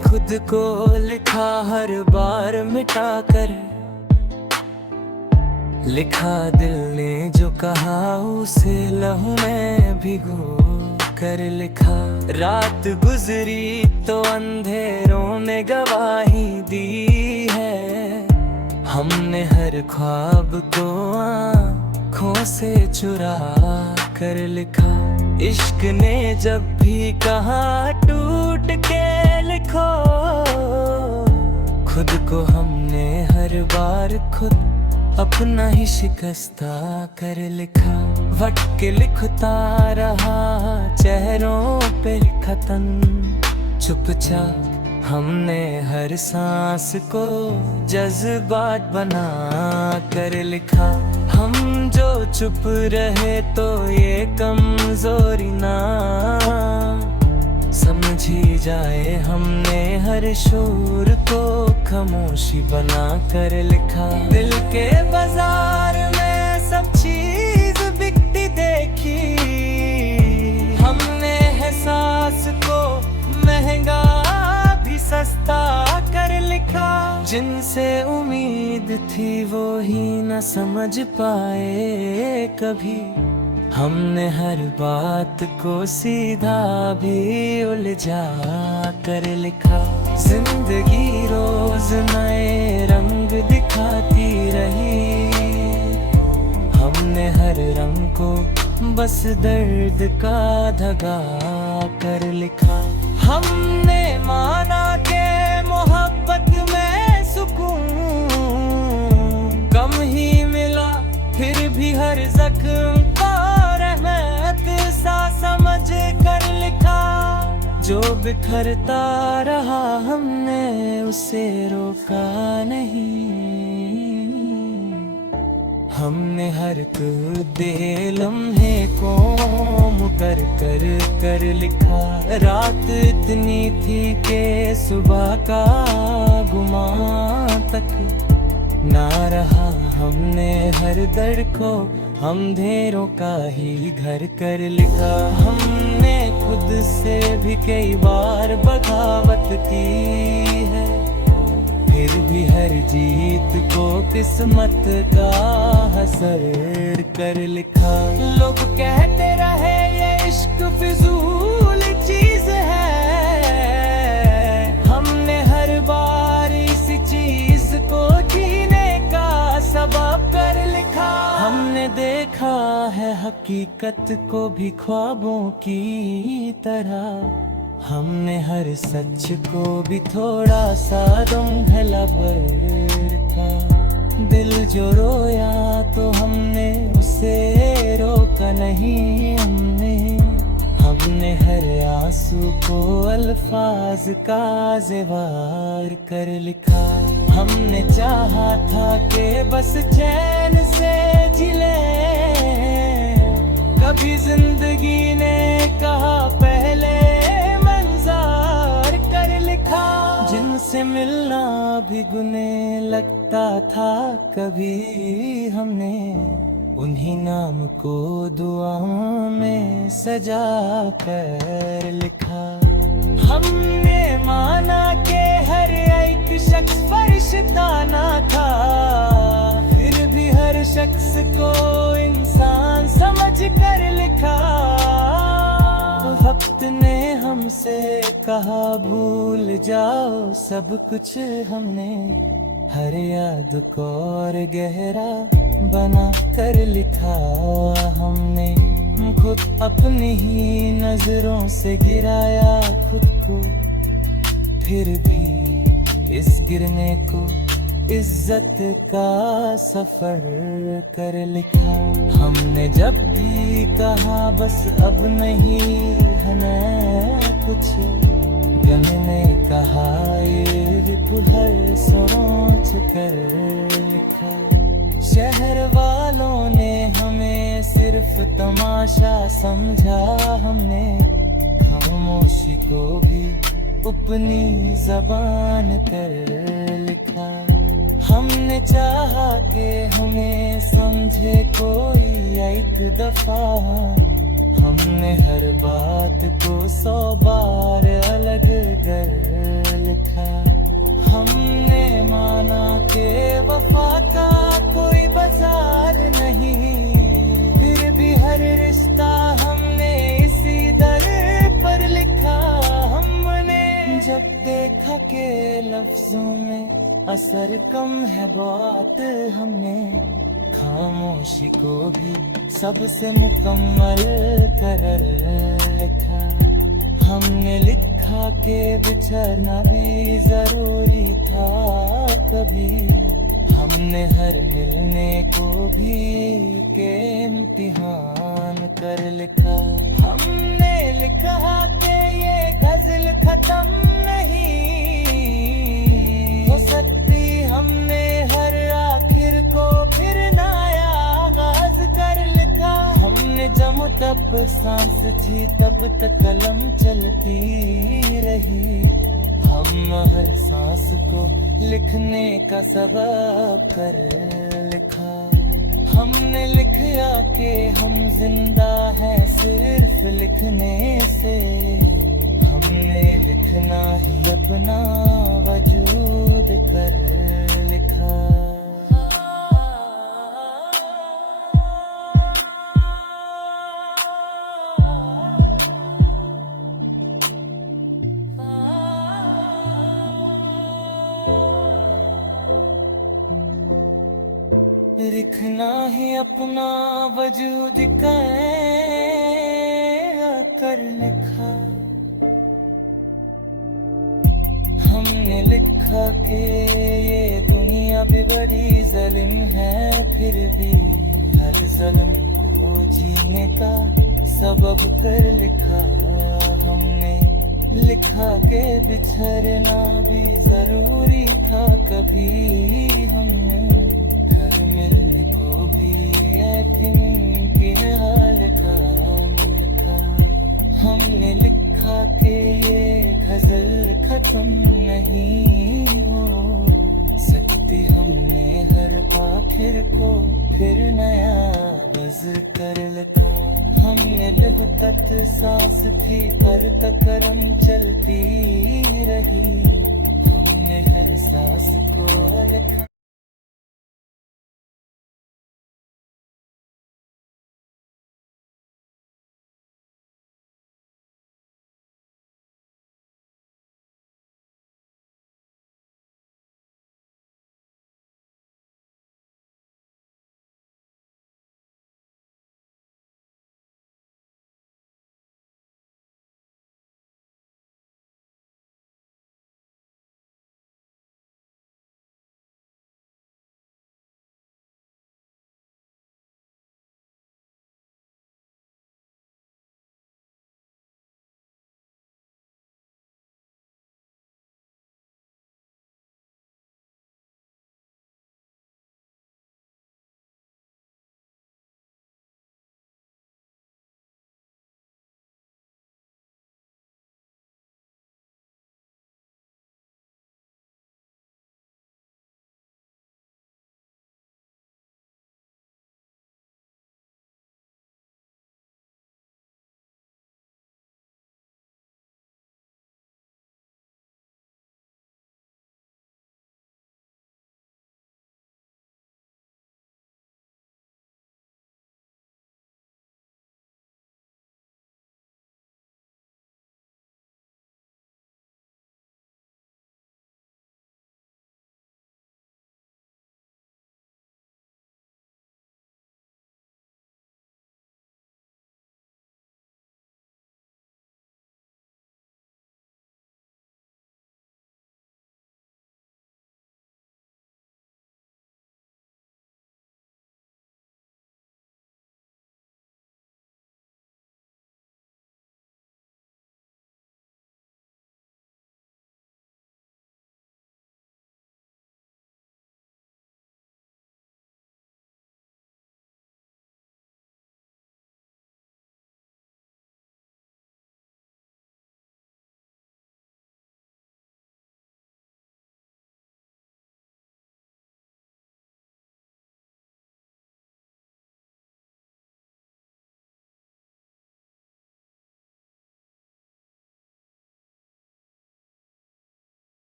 खुद को लिखा हर बार मिटा कर, लिखा दिल ने जो कहा उसे लहू में भिगो कर लिखा। रात गुजरी तो अंधेरों ने गवाही दी है, हमने हर ख्वाब को आँखों से चुरा कर लिखा। इश्क ने जब भी कहा टूट के लिखो, खुद को हमने हर बार खुद अपना ही शिकस्ता कर लिखा। वट के लिखता रहा चेहरों पे खतन, चुपचाप हमने हर सांस को जज्बात बना कर लिखा। हम जो चुप रहे तो ये कमजोरी ना समझी जाए, हमने हर शोर को खामोशी बना कर लिखा। दिल के बाजार में सब चीज बिकती देखी, हमने एहसास को महंगा भी सस्ता कर लिखा। जिनसे उम्मीद थी वो ही न समझ पाए कभी, हमने हर बात को सीधा भी उलझा कर लिखा। जिंदगी रोज नए रंग दिखाती रही, हमने हर रंग को बस दर्द का धागा कर लिखा। हमने माना के मोहब्बत में सुकून कम ही मिला, फिर भी हर जख्म समझ कर लिखा। जो बिखरता रहा हमने उसे रोका नहीं, हमने हर दे लम्हे को मुकर कर लिखा। रात इतनी थी कि सुबह का गुमा तक ना रहा, हमने हर दर्द को अंधेरों का ही घर कर लिखा। हमने खुद से भी कई बार बगावत की है, फिर भी हर जीत को किस्मत का असर कर लिखा। लोग कहते रहे ये इश्क फिजूल चीज है, हमने हर बार इसी चीज को जीने का सबब कर लिखा। हमने देखा है हकीकत को भी ख्वाबों की तरह, हमने हर सच को भी थोड़ा सा दम भला बरखा। दिल जो रोया तो हमने उसे रोका नहीं, हमने हर आंसू को अल्फाज का ज़ेवर कर लिखा। हमने चाहा था कि बस चैन से जिले, कभी जिंदगी ने कहा पहले मंजार कर लिखा। जिनसे मिलना भी गुने लगता था कभी, हमने उन्हीं नाम को दुआ में सजा कर लिखा। हमने माना कि हर एक शख्स फरिश्ता ना था, फिर भी हर शख्स को इंसान समझ कर लिखा। वक्त ने हमसे कहा भूल जाओ सब कुछ, हमने हर याद को और गहरा बना कर लिखा। हमने खुद अपनी ही नजरों से गिराया खुद को, फिर भी इस गिरने को इज्जत का सफर कर लिखा। हमने जब भी कहा बस अब नहीं है ना कुछ, गम ने कहा ये हर सोच कर लिखा। शहर वालों ने हमें सिर्फ तमाशा समझा, हमने खामोशी को भी अपनी जबान कर लिखा। हमने चाहा कि हमें समझे कोई एक दफा, हमने हर बात को को 100 बार अलग कर लिखा। हमने माना कि वफा का कोई बाजार नहीं, फिर भी हर रिश्ता हमने इसी दर पर लिखा। हमने जब देखा कि लफ्जों में असर कम है बात, हमने खामोशी को भी सबसे मुकम्मल कर लिखा। हमने लिखा कि बिछड़ना भी जरूरी था कभी, हमने हर मिलने को भी के इम्तिहान कर लिखा। हमने लिखा कि ये गजल खत्म नहीं हो सकती, हमने हर आखिर को फिर नया आगाज कर लिखा। हमने जब तब सांस थी तब तक कलम चलती रही, हम हर सांस को लिखने का सबक कर लिखा। हमने लिखा कि हम जिंदा हैं सिर्फ लिखने से, हमने लिखना ही अपना वजूद कर लिखा। लिखना ही अपना वजूद कर लिखा। हमने लिखा कि ये दुनिया भी बड़ी जालिम है, फिर भी हर ज़ल्म को जीने का सबब कर लिखा। हमने लिखा कि बिछड़ना भी जरूरी था कभी, हमने घर मिलने को भी यकीन के हाल का लिखा। हमने लिखा कि ये गजल खत्म नहीं हो सकती, हमने हर आखिर को फिर नया बज़ कर लिखा। हमने लिखत सांस थी पर तकरम चलती रही, हमने हर सांस को लिखा।